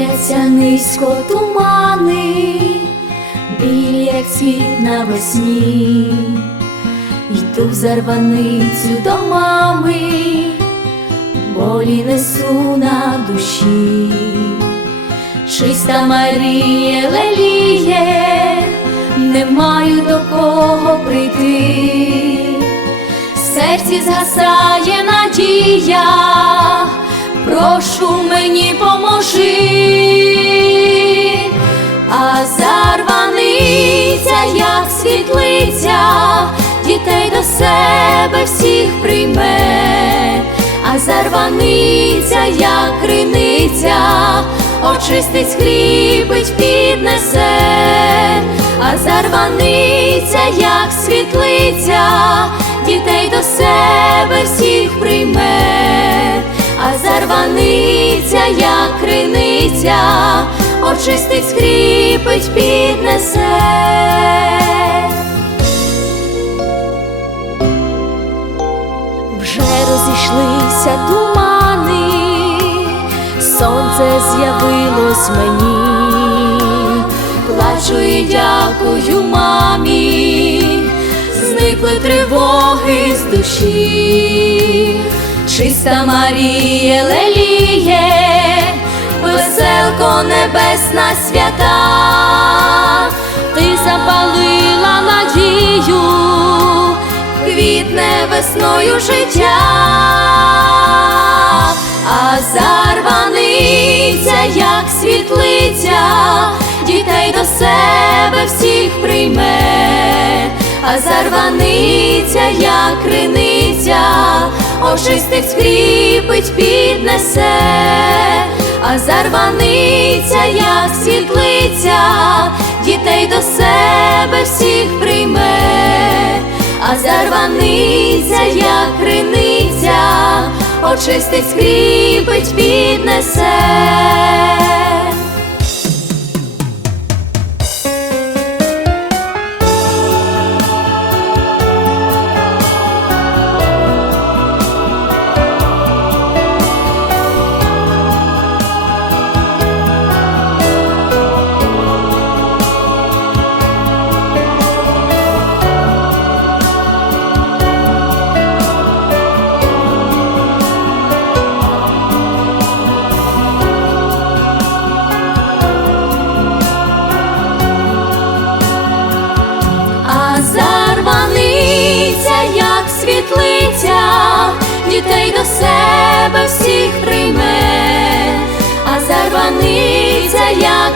Сходяться низько тумани, білі, як світ навесні, йду в зарваницю до мами, болі несу на душі, чиста Марія леліє, не маю до кого прийти, в серці згасає надія, прошу мені поможи, а зарваниця, як світлиця, дітей до себе всіх прийме, а зарваниця, як криниця, очистить, скріпить, піднесе, а зарваниця, як світлиця, дітей до себе зарваниця, як криниця, очистить, скріпить, піднесе. Вже розійшлися тумани, сонце з'явилось мені, плачу і дякую мамі, зникли тривоги з душі, чиста Марія леліє, веселко небесна свята, ти запалила надію квітне весною життя, а зарваниця, як світлиця, дітей до себе всіх прийме, а зарваниця, як криниця, очистить, скріпить, піднесе, а зарваниця, як світлиця, дітей до себе всіх прийме а зарваниця, як криниця, очистить, скріпить, піднесе.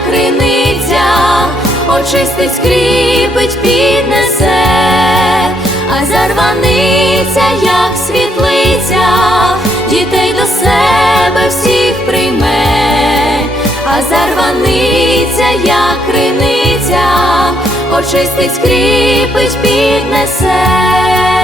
Криниця, очистить, скріпить, піднесе, а зарваниця, як світлиця, дітей до себе всіх прийме, а зарваниця, як криниця, очистить, скріпить, піднесе.